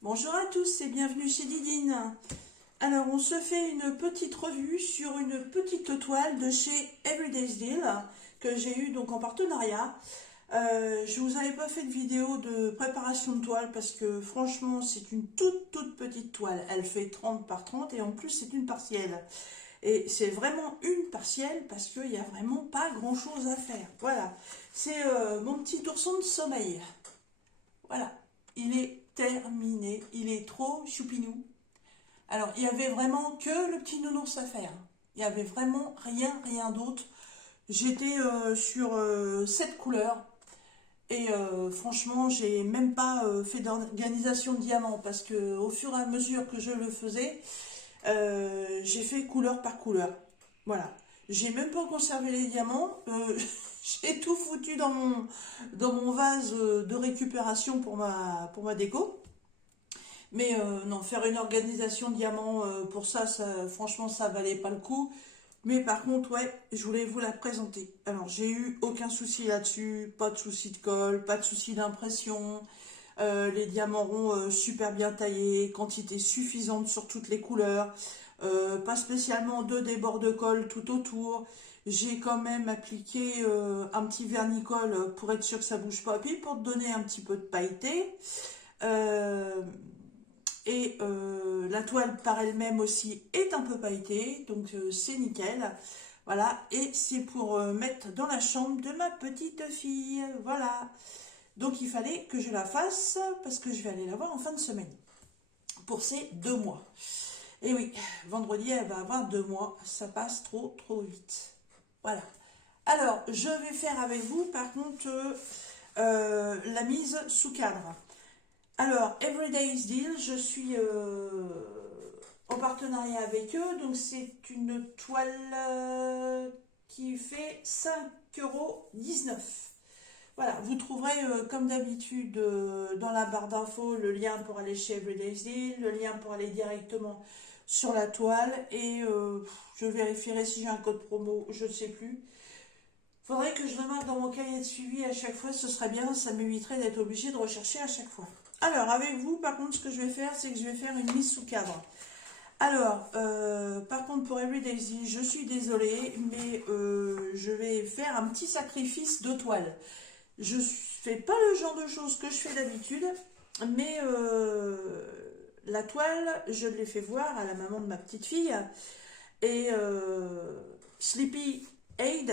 Bonjour à tous et bienvenue chez Didine. Alors on se fait une petite revue sur une petite toile de chez Everyday's Deal que j'ai eu donc en partenariat. Je vous avais pas fait de vidéo de préparation de toile parce que franchement c'est une toute petite toile. Elle fait 30 par 30 et en plus c'est une partielle. Et c'est vraiment une partielle parce qu'il n'y a vraiment pas grand chose à faire. Voilà, c'est mon petit ourson de sommeil. Voilà, il est terminé, il est trop choupinou. Alors, il y avait vraiment que le petit nounours à faire. Il y avait vraiment rien d'autre. J'étais sur 7 couleurs et franchement, j'ai même pas fait d'organisation de diamants parce que au fur et à mesure que je le faisais, j'ai fait couleur par couleur. Voilà. J'ai même pas conservé les diamants. J'ai tout foutu dans mon vase de récupération pour ma déco. Mais non, faire une organisation diamant pour ça, franchement, ça valait pas le coup. Mais par contre, ouais, je voulais vous la présenter. Alors, j'ai eu aucun souci là-dessus, pas de souci de colle, pas de souci d'impression. Les diamants ronds super bien taillés, quantité suffisante sur toutes les couleurs. Pas spécialement de débord de colle tout autour. J'ai quand même appliqué un petit vernicole pour être sûr que ça bouge pas, puis pour donner un petit peu de pailleté. Euh, la toile par elle-même aussi est un peu pailletée, donc c'est nickel. Voilà, et c'est pour mettre dans la chambre de ma petite fille. Voilà. Donc il fallait que je la fasse parce que je vais aller la voir en fin de semaine pour ses 2 mois. Et oui, vendredi elle va avoir 2 mois. Ça passe trop vite. Voilà. Alors, je vais faire avec vous par contre la mise sous cadre. Alors, Everyday's Deal, je suis en partenariat avec eux. Donc, c'est une toile qui fait 5,19 €. Voilà, vous trouverez comme d'habitude dans la barre d'infos le lien pour aller chez Everyday's Deal, le lien pour aller directement sur la toile et je vérifierai si j'ai un code promo, je ne sais plus. Faudrait que je le marque dans mon cahier de suivi à chaque fois, ce serait bien, ça m'éviterait d'être obligé de rechercher à chaque fois. Alors, avec vous, par contre, ce que je vais faire, c'est que je vais faire une mise sous cadre. Alors, par contre, pour Everyday's Deal, je suis désolée, mais je vais faire un petit sacrifice de toile. Je fais pas le genre de choses que je fais d'habitude, mais la toile, je l'ai fait voir à la maman de ma petite fille et Sleepy Aid,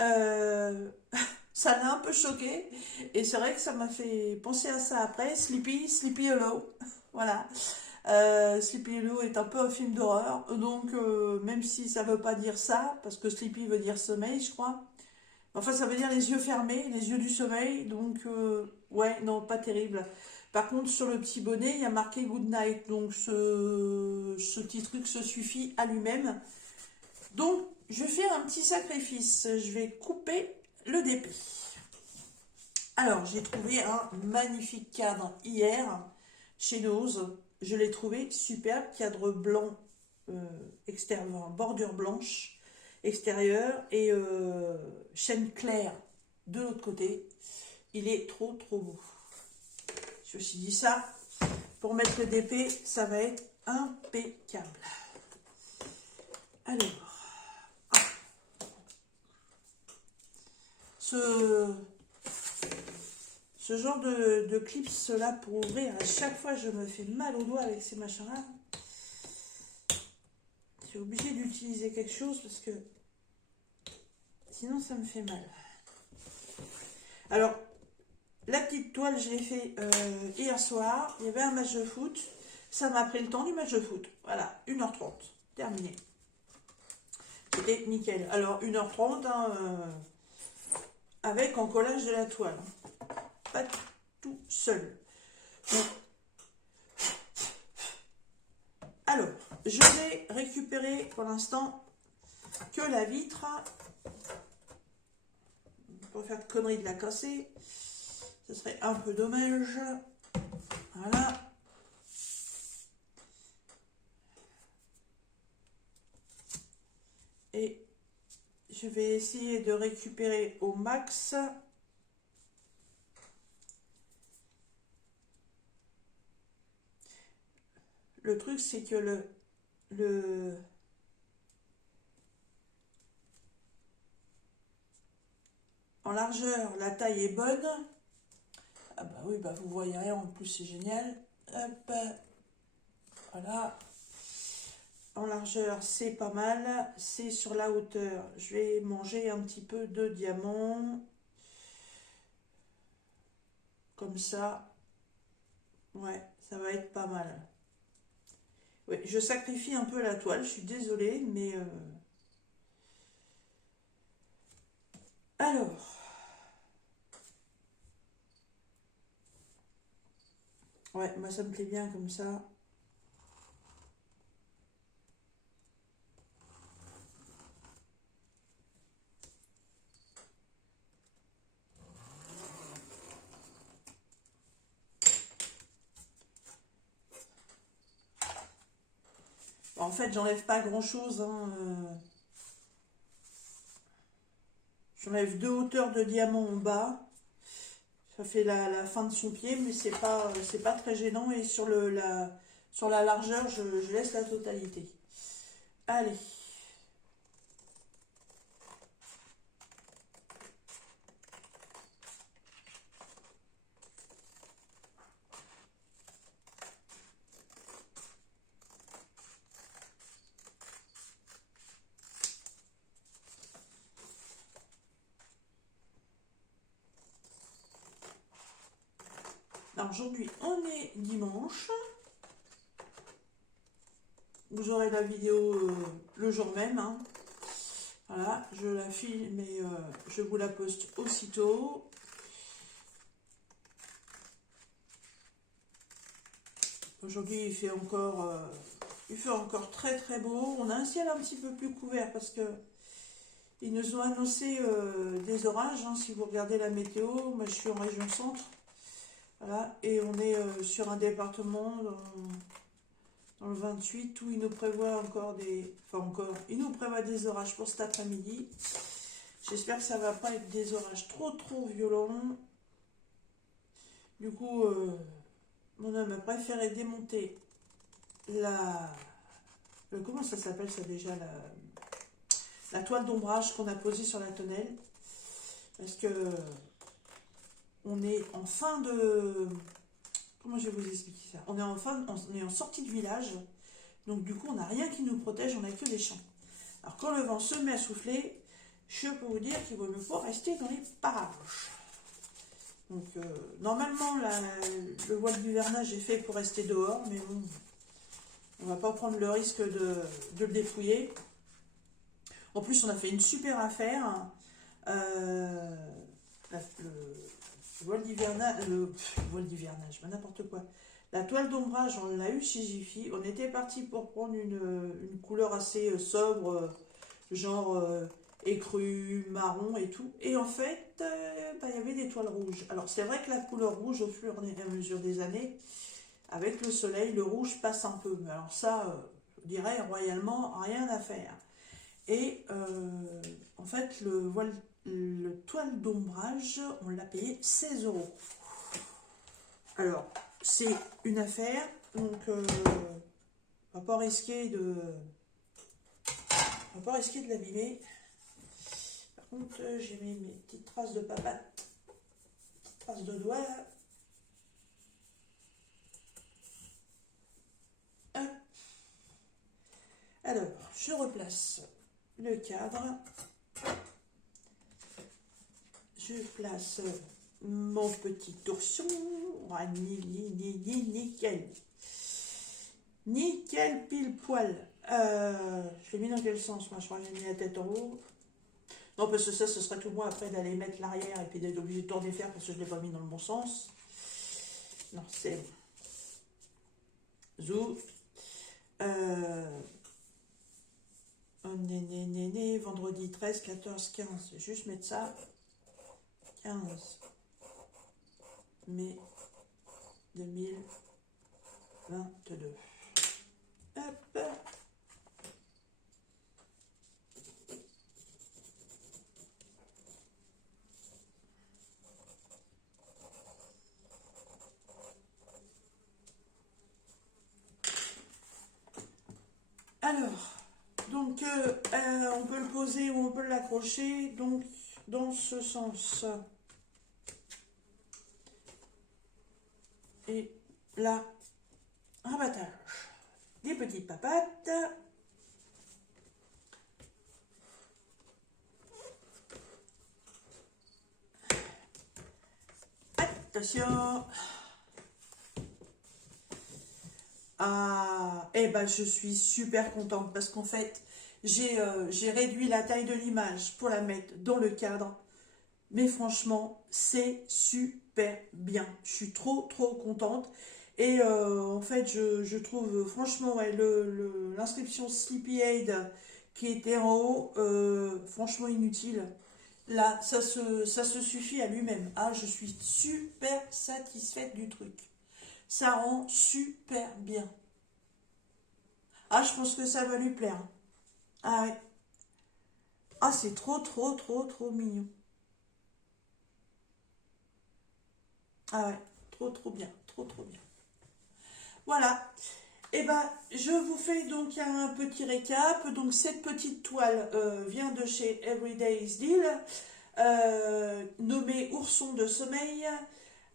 euh, ça l'a un peu choqué et c'est vrai que ça m'a fait penser à ça après. Sleepy Hollow, voilà. Sleepy Hollow est un peu un film d'horreur, donc même si ça veut pas dire ça, parce que Sleepy veut dire sommeil, je crois. Enfin, ça veut dire les yeux fermés, les yeux du sommeil. Donc, ouais, non, pas terrible. Par contre, sur le petit bonnet, il y a marqué Good Night. Donc, ce petit truc se suffit à lui-même. Donc, je vais faire un petit sacrifice. Je vais couper le dépôt. Alors, j'ai trouvé un magnifique cadre hier chez Nose. Je l'ai trouvé superbe. Cadre blanc extérieur, bordure blanche extérieure et chaîne claire de l'autre côté. Il est trop beau. Je me suis dit ça, pour mettre le DP, ça va être impeccable. Alors, ce genre de clips là pour ouvrir, à chaque fois je me fais mal aux doigts avec ces machins là. Je suis obligée d'utiliser quelque chose parce que sinon ça me fait mal. Alors, la petite toile, je l'ai fait hier soir. Il y avait un match de foot. Ça m'a pris le temps du match de foot. Voilà, 1h30. Terminé. C'était nickel. Alors, 1h30, hein, avec encollage de la toile. Pas tout seul. Donc, alors, je vais récupérer pour l'instant que la vitre. Pour faire de conneries de la casser. Ce serait un peu dommage. Voilà. Et je vais essayer de récupérer au max. le truc, c'est que le, en largeur, la taille est bonne. Ah bah oui, bah vous voyez rien, en plus c'est génial. Hop, voilà. En largeur, c'est pas mal. C'est sur la hauteur. Je vais manger un petit peu de diamant. Comme ça. Ouais, ça va être pas mal. Oui, je sacrifie un peu la toile, je suis désolée, mais... Alors, ouais, moi ça me plaît bien comme ça. Bon, en fait, j'enlève pas grand-chose, hein, j'enlève 2 hauteurs de diamant en bas. Ça fait la fin de son pied, mais c'est pas très gênant. Et sur sur la largeur, je laisse la totalité. Allez. Alors aujourd'hui, on est dimanche. Vous aurez la vidéo le jour même, hein. Voilà, je la filme et je vous la poste aussitôt. Aujourd'hui, il fait encore très très beau. On a un ciel un petit peu plus couvert parce que ils nous ont annoncé des orages, hein, si vous regardez la météo. Moi, je suis en région centre. Voilà, et on est sur un département dans le 28 où ils nous prévoient encore ils nous prévoient des orages pour cet après-midi. J'espère que ça va pas être des orages trop violents. Du coup, mon homme a préféré démonter comment ça s'appelle ça déjà, la toile d'ombrage qu'on a posée sur la tonnelle. Parce que on est en fin de... Comment je vais vous expliquer ça? On est en sortie de village. Donc du coup, on n'a rien qui nous protège, on n'a que des champs. Alors quand le vent se met à souffler, je peux vous dire qu'il vaut mieux pas rester dans les parages. Donc normalement, le voile d'hivernage est fait pour rester dehors, mais bon, on va pas prendre le risque de le dépouiller. En plus, on a fait une super affaire. Le voile d'hivernage, n'importe quoi. La toile d'ombrage, on l'a eu chez Jiffy. On était parti pour prendre une couleur assez sobre, genre écru, marron et tout. Et en fait, il y avait des toiles rouges. Alors c'est vrai que la couleur rouge, au fur et à mesure des années, avec le soleil, le rouge passe un peu. Mais alors ça, je dirais royalement, rien à faire. Et en fait, le toile d'ombrage, on l'a payé 16 euros. Alors, c'est une affaire, donc on va pas risquer de l'abîmer. Par contre, j'ai mis mes petites traces de papate, petites traces de doigts là. Hop. Alors, je replace le cadre. Je place mon petit ourson. Ah, nickel. Nickel pile poil. Je l'ai mis dans quel sens? Moi, je crois que j'ai mis la tête en haut. Non, parce que ça, ce serait tout moi après d'aller mettre l'arrière et puis d'être obligé de tout défaire parce que je ne l'ai pas mis dans le bon sens. Non, c'est bon. Zou. Vendredi 13, 14, 15. Je vais juste mettre ça. 15 mai 2022. Hop. Alors, donc on peut le poser ou on peut l'accrocher, donc dans ce sens. Et là, rabattage des petites papates. Attention. Ah, eh ben je suis super contente parce qu'en fait, j'ai réduit la taille de l'image pour la mettre dans le cadre. Mais franchement, c'est super bien. Je suis trop contente. Et en fait, je trouve franchement ouais, l'inscription Sleepyhead qui était en haut, franchement inutile. Là, ça se suffit à lui-même. Ah, je suis super satisfaite du truc. Ça rend super bien. Ah, je pense que ça va lui plaire. Ah ouais. Ah, c'est trop mignon. Ah ouais, trop bien, trop bien. Voilà. Et ben, je vous fais donc un petit récap. Donc, cette petite toile vient de chez Everyday's Deal, nommée Ourson de sommeil.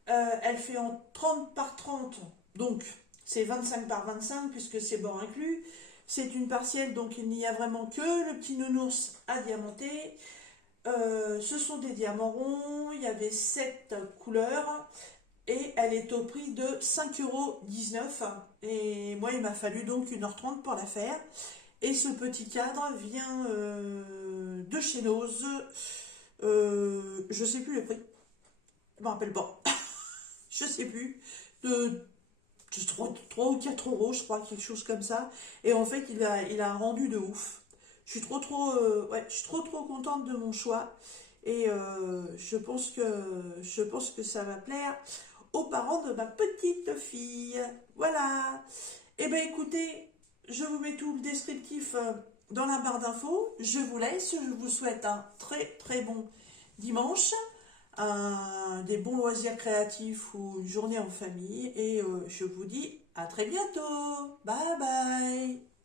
Elle fait en 30 par 30, donc c'est 25 par 25 puisque c'est bord inclus. C'est une partielle, donc il n'y a vraiment que le petit nounours à diamanter. Ce sont des diamants ronds, il y avait 7 couleurs et elle est au prix de 5,19 €. Et moi, il m'a fallu donc 1h30 pour la faire. Et ce petit cadre vient de chez Nose. Je sais plus le prix, je me rappelle pas. Je sais plus. De 3 ou 4 euros, je crois, quelque chose comme ça. Et en fait, il a un rendu de ouf. Je suis ouais, je suis trop contente de mon choix. Et je pense que ça va plaire aux parents de ma petite fille. Voilà. Eh bien, écoutez, je vous mets tout le descriptif dans la barre d'infos. Je vous laisse. Je vous souhaite un très bon dimanche, des bons loisirs créatifs ou une journée en famille. Et je vous dis à très bientôt. Bye bye.